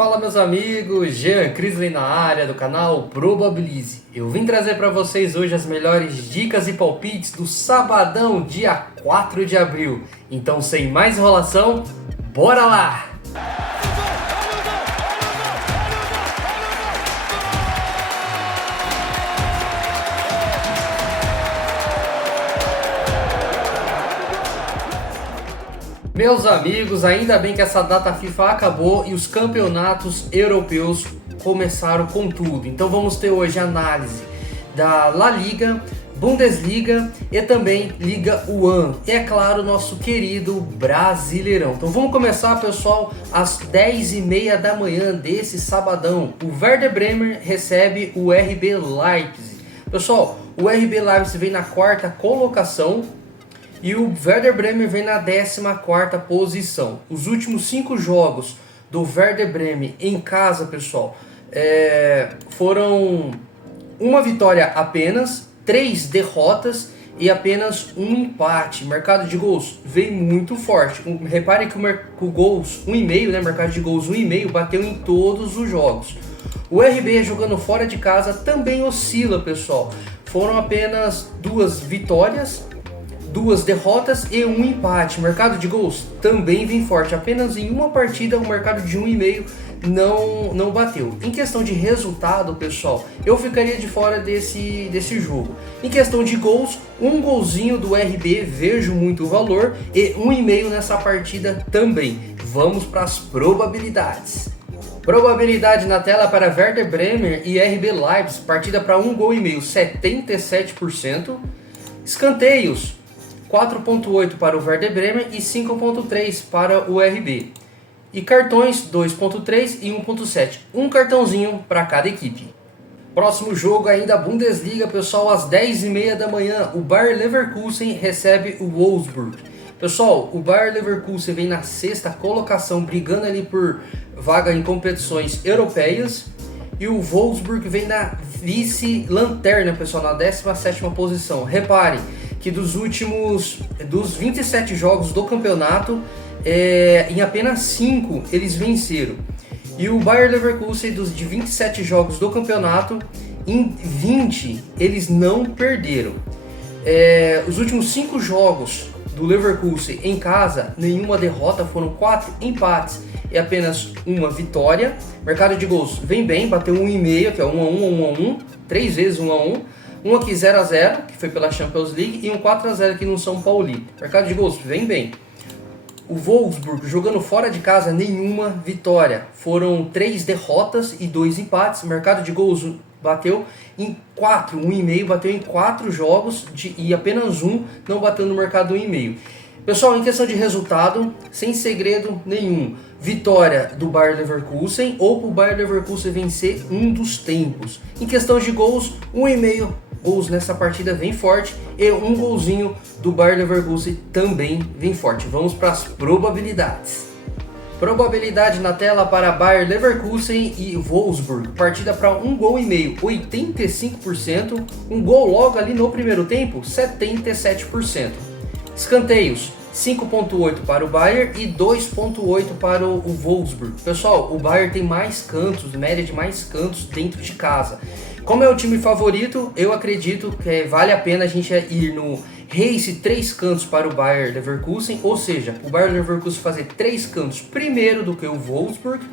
Fala meus amigos, Jean Crisley na área do canal Probabilize. Eu vim trazer para vocês hoje as melhores dicas e palpites do sabadão, dia 4 de abril. Então sem mais enrolação, bora lá! Meus amigos, ainda bem que essa data FIFA acabou e os campeonatos europeus começaram com tudo. Então vamos ter hoje análise da La Liga, Bundesliga e também Liga 1. E é claro, nosso querido Brasileirão. Então vamos começar, pessoal, às 10h30 da manhã desse sabadão. O Werder Bremen recebe o RB Leipzig. Pessoal, o RB Leipzig vem na quarta colocação e o Werder Bremen vem na 14ª posição. Os últimos 5 jogos do Werder Bremen em casa, pessoal, foram uma vitória apenas, 3 derrotas e apenas um empate. Mercado de gols vem muito forte. Repare que o gols 1,5, né? Mercado de gols 1,5 bateu em todos os jogos. O RB jogando fora de casa também oscila, pessoal. Foram apenas 2 vitórias, 2 derrotas e um empate. Mercado de gols também vem forte. Apenas em uma partida o mercado de 1,5 não bateu. Em questão de resultado, pessoal, eu ficaria de fora desse jogo. Em questão de gols, um golzinho do RB, vejo muito valor, e 1,5 nessa partida também. Vamos para as probabilidades. Probabilidade na tela para Werder Bremen e RB Leipzig. Partida para 1,5 gol, 77%. Escanteios, 4,8 para o Werder Bremen e 5,3 para o RB. E cartões, 2,3 e 1,7. Um cartãozinho para cada equipe. Próximo jogo ainda, Bundesliga, pessoal, às 10h30 da manhã. O Bayer Leverkusen recebe o Wolfsburg. Pessoal, o Bayer Leverkusen vem na 6ª colocação, brigando ali por vaga em competições europeias. E o Wolfsburg vem na vice-lanterna, pessoal, na 17ª posição. Reparem que dos 27 jogos do campeonato, em apenas 5 eles venceram. E o Bayer Leverkusen, de 27 jogos do campeonato, em 20 eles não perderam. Os últimos 5 jogos do Leverkusen em casa, nenhuma derrota, foram 4 empates e apenas uma vitória. Mercado de gols vem bem, bateu 1,5, que é 1-1, 3 vezes 1-1. Um aqui 0-0, que foi pela Champions League, e um 4-0 aqui no São Paulo. Mercado de gols vem bem. O Wolfsburg jogando fora de casa, nenhuma vitória. Foram 3 derrotas e 2 empates. Mercado de gols bateu em 4, 1,5, bateu em 4 jogos e apenas um não bateu no mercado 1,5. Pessoal, em questão de resultado, sem segredo nenhum. Vitória do Bayer Leverkusen ou para o Bayer Leverkusen vencer um dos tempos. Em questão de gols, 1,5 gols nessa partida vem forte e um golzinho do Bayer Leverkusen também vem forte. Vamos para as probabilidades. Probabilidade na tela para Bayer Leverkusen e Wolfsburg. Partida para 1,5 gol, 85%. Um gol logo ali no primeiro tempo, 77%. Escanteios, 5,8 para o Bayer e 2,8 para o Wolfsburg. Pessoal, o Bayer tem mais cantos, média de mais cantos dentro de casa. Como é o time favorito, eu acredito que vale a pena a gente ir no race 3 cantos para o Bayer Leverkusen, ou seja, o Bayer Leverkusen fazer 3 cantos primeiro do que o Wolfsburg,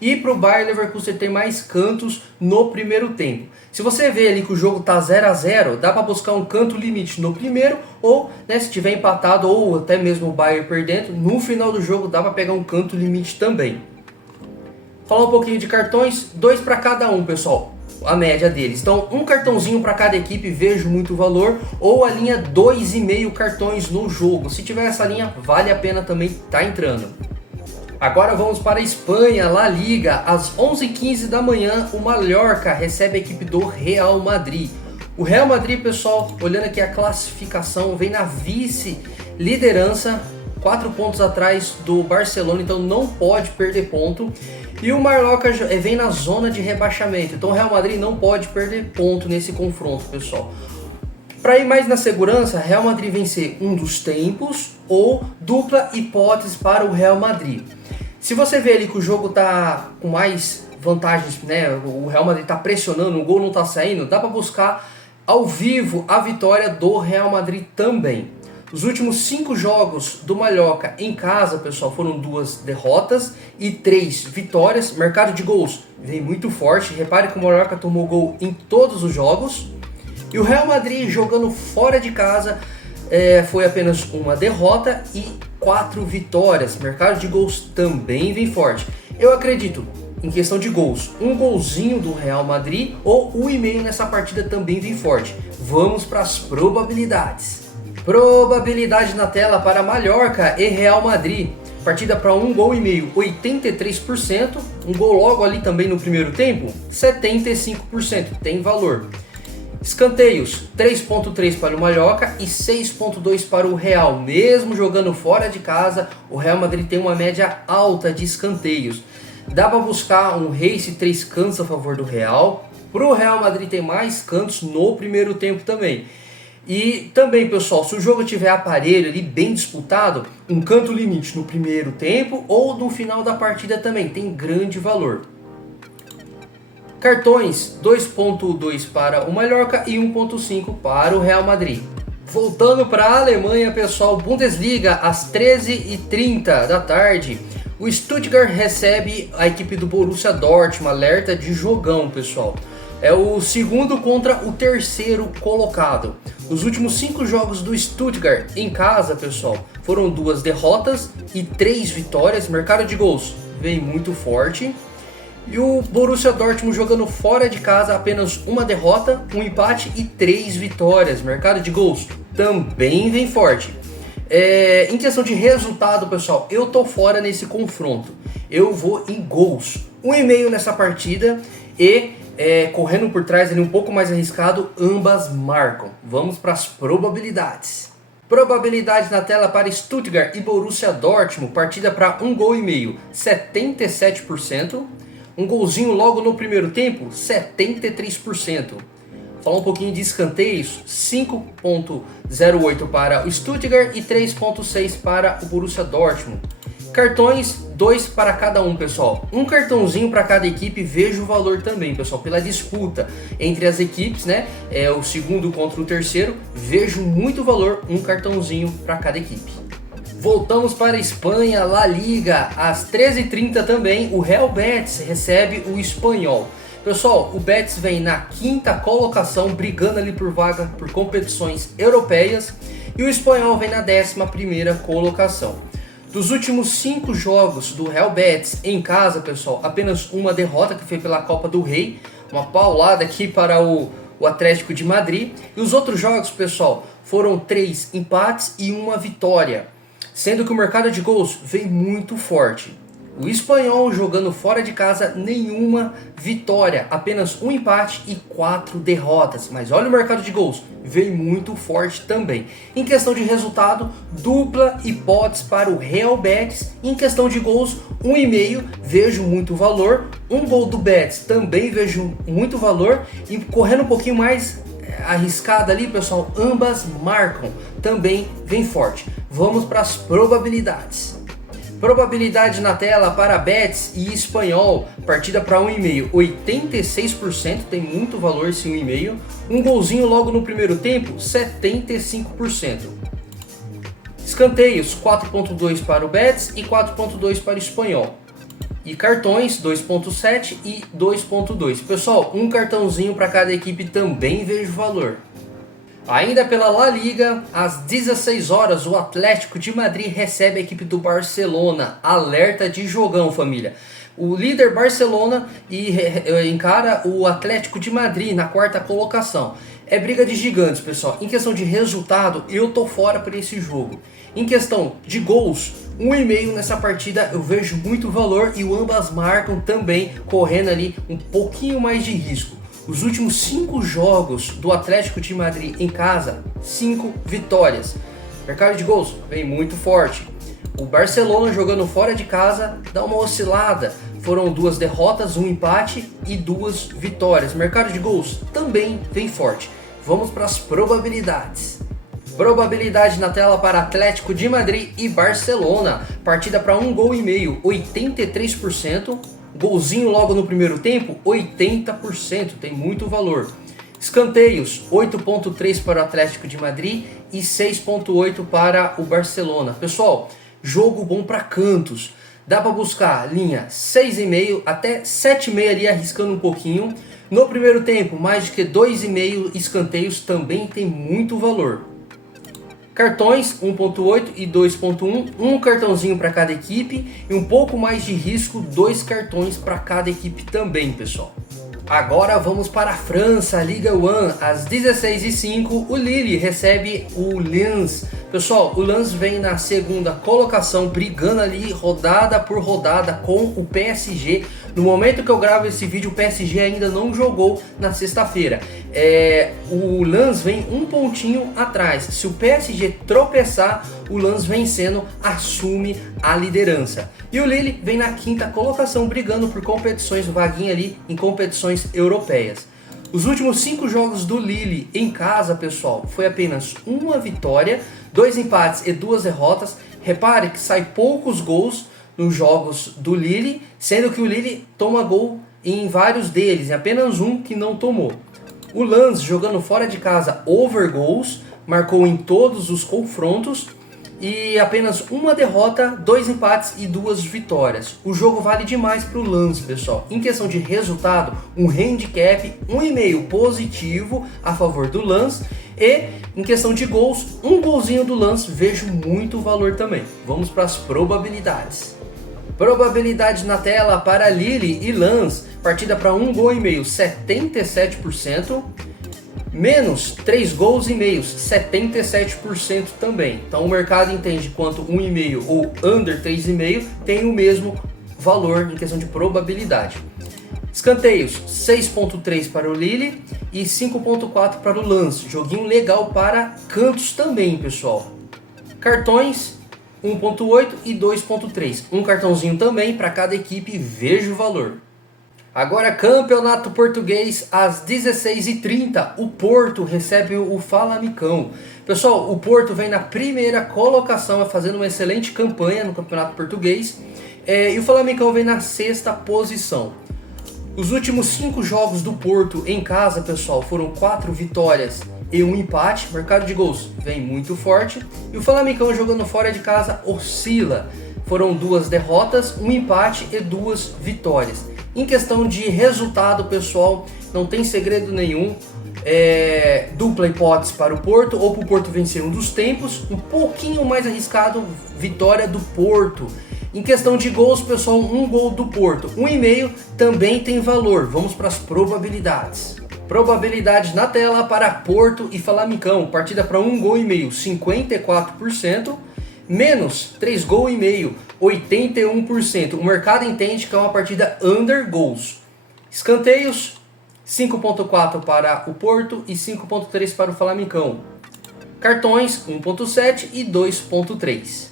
e para o Bayer Leverkusen ter mais cantos no primeiro tempo. Se você vê ali que o jogo está 0-0, dá para buscar um canto limite no primeiro, ou se tiver empatado ou até mesmo o Bayer perdendo, no final do jogo dá para pegar um canto limite também. Falar um pouquinho de cartões, 2 para cada um, pessoal, a média deles. Então, um cartãozinho para cada equipe, vejo muito valor, ou a linha 2,5 cartões no jogo. Se tiver essa linha, vale a pena também estar entrando. Agora vamos para a Espanha, La Liga, às 11h15 da manhã, o Mallorca recebe a equipe do Real Madrid. O Real Madrid, pessoal, olhando aqui a classificação, vem na vice-liderança, 4 pontos atrás do Barcelona, então não pode perder ponto. E o Mallorca vem na zona de rebaixamento, então o Real Madrid não pode perder ponto nesse confronto, pessoal. Para ir mais na segurança, Real Madrid vencer um dos tempos ou dupla hipótese para o Real Madrid. Se você vê ali que o jogo tá com mais vantagens, né? O Real Madrid tá pressionando, o gol não tá saindo, dá para buscar ao vivo a vitória do Real Madrid também. Os últimos 5 jogos do Mallorca em casa, pessoal, foram 2 derrotas e 3 vitórias. Mercado de gols vem muito forte. Repare que o Mallorca tomou gol em todos os jogos. E o Real Madrid jogando fora de casa foi apenas uma derrota e 4 vitórias. Mercado de gols também vem forte. Eu acredito, em questão de gols, um golzinho do Real Madrid ou 1,5 nessa partida também vem forte. Vamos para as probabilidades. Probabilidade na tela para Mallorca e Real Madrid. Partida para 1,5 gol, 83%. Um gol logo ali também no primeiro tempo, 75%. Tem valor. Escanteios, 3,3 para o Mallorca e 6,2 para o Real. Mesmo jogando fora de casa, o Real Madrid tem uma média alta de escanteios. Dá para buscar um race 3 cantos a favor do Real. Para o Real Madrid tem mais cantos no primeiro tempo também. E também, pessoal, se o jogo tiver aparelho ali, bem disputado, um canto limite no primeiro tempo ou no final da partida também tem grande valor. Cartões, 2,2 para o Mallorca e 1,5 para o Real Madrid. Voltando para a Alemanha, pessoal, Bundesliga, às 13h30 da tarde. O Stuttgart recebe a equipe do Borussia Dortmund, alerta de jogão, pessoal. É o segundo contra o terceiro colocado. Os últimos 5 jogos do Stuttgart em casa, pessoal, foram 2 derrotas e 3 vitórias. Mercado de gols vem muito forte. E o Borussia Dortmund jogando fora de casa, apenas uma derrota, um empate e 3 vitórias. Mercado de gols também vem forte. Em questão de resultado, pessoal, eu tô fora nesse confronto. Eu vou em gols. 1,5 nessa partida e correndo por trás ali um pouco mais arriscado, ambas marcam. Vamos para as probabilidades. Probabilidade na tela para Stuttgart e Borussia Dortmund. Partida para 1,5 gol, 77%. Um golzinho logo no primeiro tempo, 73%. Falar um pouquinho de escanteios, 5,08 para o Stuttgart e 3,6 para o Borussia Dortmund. Cartões, 2 para cada um, pessoal. Um cartãozinho para cada equipe, vejo o valor também, pessoal. Pela disputa entre as equipes, né? O segundo contra o terceiro, vejo muito valor, um cartãozinho para cada equipe. Voltamos para a Espanha, La Liga, às 13h30 também, o Real Betis recebe o Espanhol. Pessoal, o Betis vem na 5ª colocação, brigando ali por vaga por competições europeias, e o Espanhol vem na 11ª colocação. Dos últimos 5 jogos do Real Betis em casa, pessoal, apenas uma derrota, que foi pela Copa do Rei, uma paulada aqui para o Atlético de Madrid, e os outros jogos, pessoal, foram 3 empates e 1 vitória. Sendo que o mercado de gols vem muito forte. O Espanhol jogando fora de casa, nenhuma vitória, apenas um empate e 4 derrotas. Mas olha o mercado de gols, vem muito forte também. Em questão de resultado, dupla hipótese para o Real Betis. Em questão de gols, 1,5, vejo muito valor. Um gol do Betis também vejo muito valor. E correndo um pouquinho mais arriscada ali, pessoal, ambas marcam, também vem forte. Vamos para as probabilidades. Probabilidade na tela para Betis e Espanhol, partida para 1,5, 86%, tem muito valor esse 1,5. Um golzinho logo no primeiro tempo, 75%. Escanteios, 4,2 para o Betis e 4,2 para o Espanhol. E cartões, 2,7 e 2,2. Pessoal, um cartãozinho para cada equipe também vejo valor. Ainda pela La Liga, às 16 horas, o Atlético de Madrid recebe a equipe do Barcelona. Alerta de jogão, família. O líder Barcelona encara o Atlético de Madrid na 4ª colocação. É briga de gigantes, pessoal. Em questão de resultado, eu tô fora para esse jogo. Em questão de gols, 1,5 nessa partida eu vejo muito valor e o ambas marcam também, correndo ali um pouquinho mais de risco. Os últimos 5 jogos do Atlético de Madrid em casa, 5 vitórias. Mercado de gols vem muito forte. O Barcelona jogando fora de casa dá uma oscilada. Foram 2 derrotas, 1 empate e 2 vitórias. Mercado de gols também vem forte. Vamos para as probabilidades. Probabilidade na tela para Atlético de Madrid e Barcelona. Partida para 1,5 gol, 83%. Golzinho logo no primeiro tempo, 80%. Tem muito valor. Escanteios, 8,3 para o Atlético de Madrid e 6,8 para o Barcelona. Pessoal, jogo bom para cantos. Dá para buscar linha 6,5 até 7,5 ali, arriscando um pouquinho. No primeiro tempo, mais de que 2,5 escanteios também tem muito valor. Cartões 1.8 e 2.1, um cartãozinho para cada equipe e um pouco mais de risco, 2 cartões para cada equipe também, pessoal. Agora vamos para a França, Liga 1, às 16h05, o Lille recebe o Lens. Pessoal, o Lens vem na segunda colocação, brigando ali rodada por rodada com o PSG. No momento que eu gravo esse vídeo, o PSG ainda não jogou na sexta-feira. O Lens vem um pontinho atrás. Se o PSG tropeçar, o Lens vencendo assume a liderança. E o Lille vem na quinta colocação, brigando por competições, vaguinha ali em competições europeias. Os últimos 5 jogos do Lille em casa, pessoal, foi apenas uma vitória, 2 empates e 2 derrotas. Repare que sai poucos gols nos jogos do Lille, sendo que o Lille toma gol em vários deles, e apenas um que não tomou. O Lens, jogando fora de casa, over goals, marcou em todos os confrontos, e apenas uma derrota, 2 empates e 2 vitórias. O jogo vale demais para o Lens, pessoal. Em questão de resultado, um handicap 1,5 positivo a favor do Lens. E em questão de gols, um golzinho do Lens, vejo muito valor também. Vamos para as probabilidades. Probabilidade na tela para Lille e Lens. Partida para 1,5 gol, 77%. Menos 3 gols e meios, 77% também. Então o mercado entende quanto 1,5 ou under 3,5 tem o mesmo valor em questão de probabilidade. Escanteios, 6,3 para o Lille e 5,4 para o Lens. Joguinho legal para cantos também, pessoal. Cartões, 1,8 e 2,3. Um cartãozinho também para cada equipe, vejo valor. Agora, Campeonato Português, às 16h30, o Porto recebe o Famalicão. Pessoal, o Porto vem na primeira colocação, fazendo uma excelente campanha no Campeonato Português. E o Famalicão vem na 6ª posição. Os últimos 5 jogos do Porto em casa, pessoal, foram 4 vitórias e 1 empate. O mercado de gols vem muito forte. E o Famalicão jogando fora de casa oscila. Foram 2 derrotas, 1 empate e 2 vitórias. Em questão de resultado, pessoal, não tem segredo nenhum. Dupla hipótese para o Porto, ou para o Porto vencer um dos tempos. Um pouquinho mais arriscado, vitória do Porto. Em questão de gols, pessoal, 1 gol do Porto. 1,5 também tem valor. Vamos para as probabilidades. Probabilidade na tela para Porto e Famalicão. Partida para 1,5 gol, 54%. Menos 3 gols e meio, 81%. O mercado entende que é uma partida under goals. Escanteios, 5,4 para o Porto e 5,3 para o Famalicão. Cartões, 1,7 e 2,3.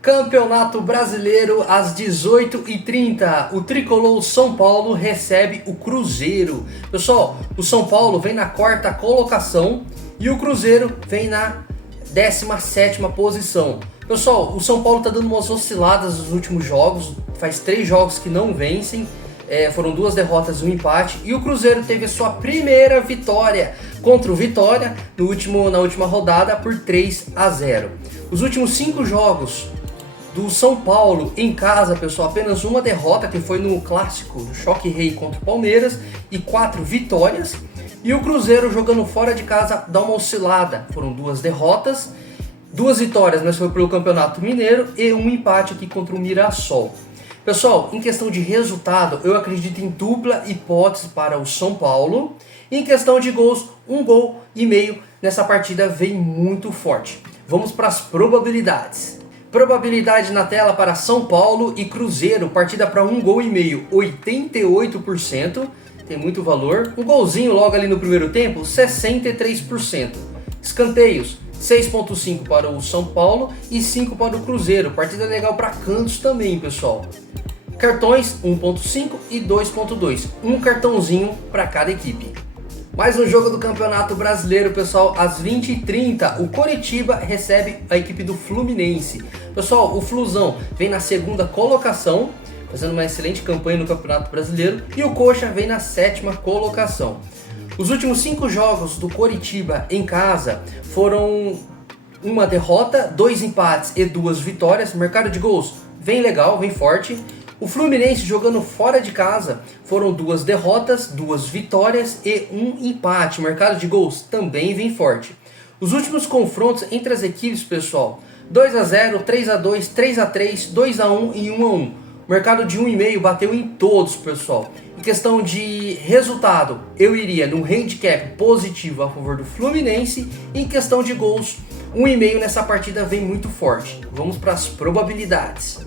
Campeonato Brasileiro, às 18h30, o tricolor São Paulo recebe o Cruzeiro. Pessoal, o São Paulo vem na 4ª colocação e o Cruzeiro vem na 17ª posição. Pessoal, o São Paulo está dando umas osciladas nos últimos jogos, faz 3 jogos que não vencem, foram 2 derrotas e 1 empate, e o Cruzeiro teve a sua primeira vitória contra o Vitória na última rodada por 3-0. Os últimos 5 jogos do São Paulo em casa, pessoal, apenas uma derrota, que foi no clássico, no Choque Rei contra o Palmeiras, e 4 vitórias. E o Cruzeiro jogando fora de casa dá uma oscilada. Foram 2 derrotas, 2 vitórias, mas foi pelo Campeonato Mineiro, e 1 empate aqui contra o Mirassol. Pessoal, em questão de resultado, eu acredito em dupla hipótese para o São Paulo. E em questão de gols, 1,5 gol nessa partida vem muito forte. Vamos para as probabilidades. Probabilidade na tela para São Paulo e Cruzeiro. Partida para 1,5 gol, 88%. Tem muito valor. Um golzinho logo ali no primeiro tempo, 63%. Escanteios, 6,5 para o São Paulo e 5 para o Cruzeiro. Partida legal para cantos também, pessoal. Cartões, 1,5 e 2,2. Um cartãozinho para cada equipe. Mais um jogo do Campeonato Brasileiro, pessoal, às 20h30, o Coritiba recebe a equipe do Fluminense. Pessoal, o Flusão vem na segunda colocação, fazendo uma excelente campanha no Campeonato Brasileiro, e o Coxa vem na 7ª colocação. Os últimos 5 jogos do Coritiba em casa foram uma derrota, 2 empates e 2 vitórias. O mercado de gols vem legal, vem forte. O Fluminense jogando fora de casa foram 2 derrotas, 2 vitórias e 1 empate. O mercado de gols também vem forte. Os últimos confrontos entre as equipes, pessoal, 2-0, 3-2, 3-3, 2-1 e 1-1. O mercado de 1,5 bateu em todos, pessoal. Em questão de resultado, eu iria no handicap positivo a favor do Fluminense. E em questão de gols, 1,5 nessa partida vem muito forte. Vamos para as probabilidades.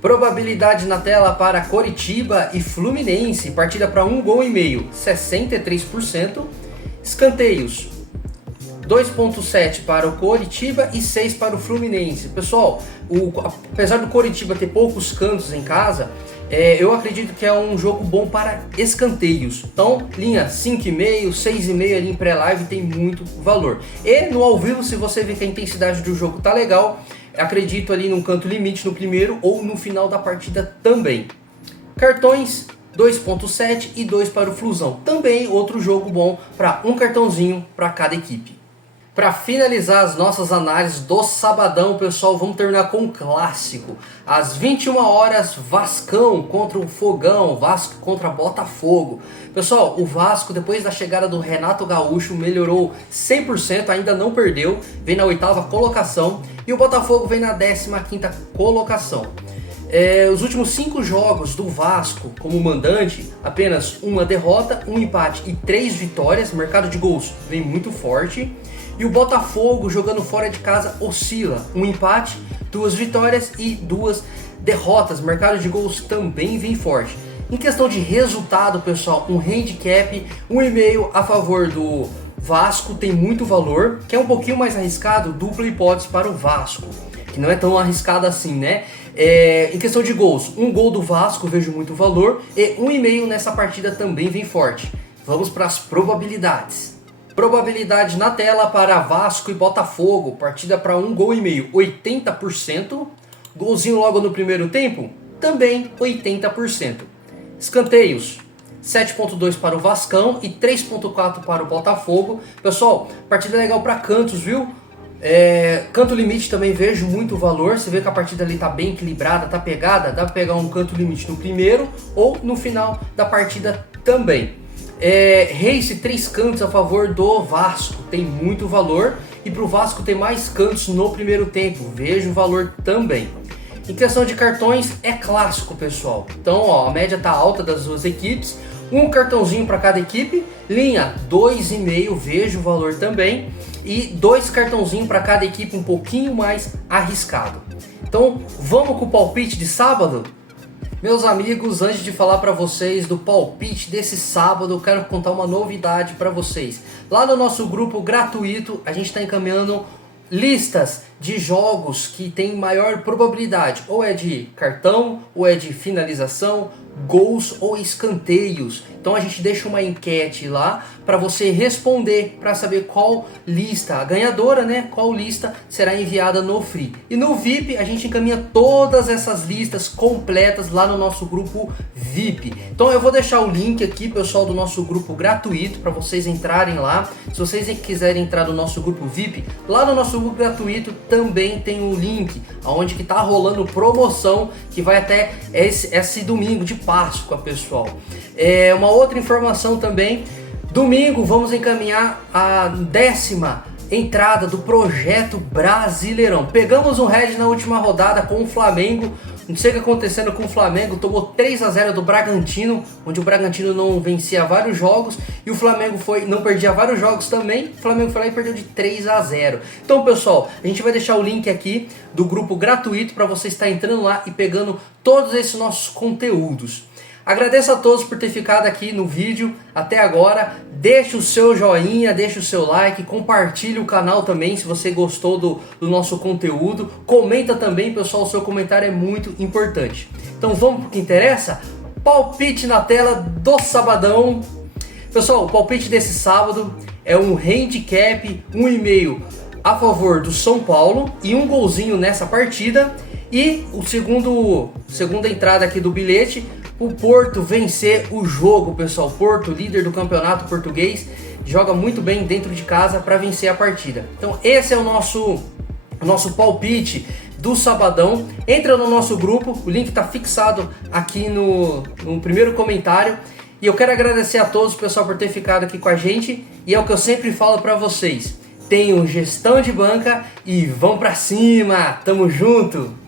Probabilidade na tela para Coritiba e Fluminense. Partida para 1,5 gol, 63%. Escanteios, 2,7 para o Coritiba e 6 para o Fluminense. Pessoal, apesar do Coritiba ter poucos cantos em casa, eu acredito que é um jogo bom para escanteios. Então, linha 5,5, 6,5 ali em pré-live tem muito valor. E no ao vivo, se você vê que a intensidade do jogo tá legal, acredito ali num canto limite no primeiro ou no final da partida também. Cartões, 2,7 e 2 para o Flusão. Também outro jogo bom para um cartãozinho para cada equipe. Para finalizar as nossas análises do sabadão, pessoal, vamos terminar com um clássico. Às 21 horas, Vascão contra o Fogão, Vasco contra Botafogo. Pessoal, o Vasco, depois da chegada do Renato Gaúcho, melhorou 100%, ainda não perdeu, vem na 8ª colocação. E o Botafogo vem na 15ª colocação. Os últimos 5 jogos do Vasco como mandante, apenas uma derrota, um empate e 3 vitórias. O mercado de gols vem muito forte. E o Botafogo jogando fora de casa oscila, um empate, 2 vitórias e 2 derrotas. O mercado de gols também vem forte. Em questão de resultado, pessoal, um handicap 1,5 a favor do Vasco tem muito valor, que é um pouquinho mais arriscado, dupla hipótese para o Vasco, que não é tão arriscado assim, né? Em questão de gols, um gol do Vasco vejo muito valor e 1,5 nessa partida também vem forte. Vamos para as probabilidades. Probabilidade na tela para Vasco e Botafogo, partida para 1,5 gol, 80%. Golzinho logo no primeiro tempo, também 80%. Escanteios, 7,2 para o Vascão e 3,4 para o Botafogo. Pessoal, partida legal para cantos, viu? Canto limite também vejo muito valor. Você vê que a partida ali tá bem equilibrada, tá pegada. Dá para pegar um canto limite no primeiro ou no final da partida também. Race 3 cantos a favor do Vasco, tem muito valor. E para o Vasco ter mais cantos no primeiro tempo, vejo valor também. Em questão de cartões, é clássico, pessoal. Então, ó, a média tá alta das duas equipes. Um cartãozinho para cada equipe. Linha 2,5, vejo valor também. E 2 cartãozinhos para cada equipe, um pouquinho mais arriscado. Então, vamos com o palpite de sábado? Meus amigos, antes de falar para vocês do palpite desse sábado, eu quero contar uma novidade para vocês. Lá no nosso grupo gratuito, a gente está encaminhando listas de jogos que tem maior probabilidade, ou é de cartão, ou é de finalização, gols ou escanteios. Então a gente deixa uma enquete lá para você responder, para saber qual lista, a ganhadora, né? Qual lista será enviada no Free. E no VIP a gente encaminha todas essas listas completas lá no nosso grupo VIP. Então eu vou deixar o link aqui, pessoal, do nosso grupo gratuito para vocês entrarem lá. Se vocês quiserem entrar no nosso grupo VIP, lá no nosso grupo gratuito também tem um link onde que tá rolando promoção que vai até esse domingo de Páscoa, pessoal. Uma outra informação também, domingo vamos encaminhar a 10ª entrada do projeto Brasileirão. Pegamos um head na última rodada com o Flamengo. Não sei o que acontecendo com o Flamengo, tomou 3-0 do Bragantino, onde o Bragantino não vencia vários jogos e o Flamengo não perdia vários jogos também. O Flamengo foi lá e perdeu de 3-0. Então, pessoal, a gente vai deixar o link aqui do grupo gratuito para você estar entrando lá e pegando todos esses nossos conteúdos. Agradeço a todos por ter ficado aqui no vídeo até agora. Deixe o seu joinha, deixe o seu like, compartilhe o canal também se você gostou do nosso conteúdo. Comenta também, pessoal, o seu comentário é muito importante. Então vamos para o que interessa? Palpite na tela do sabadão. Pessoal, o palpite desse sábado é um handicap 1,5 a favor do São Paulo e um golzinho nessa partida. E o segunda entrada aqui do bilhete, o Porto vencer o jogo, pessoal. Porto, líder do campeonato português, joga muito bem dentro de casa para vencer a partida. Então esse é o nosso palpite do sabadão. Entra no nosso grupo, o link está fixado aqui no primeiro comentário. E eu quero agradecer a todos, pessoal, por ter ficado aqui com a gente. E é o que eu sempre falo para vocês: tenham gestão de banca e vão para cima. Tamo junto!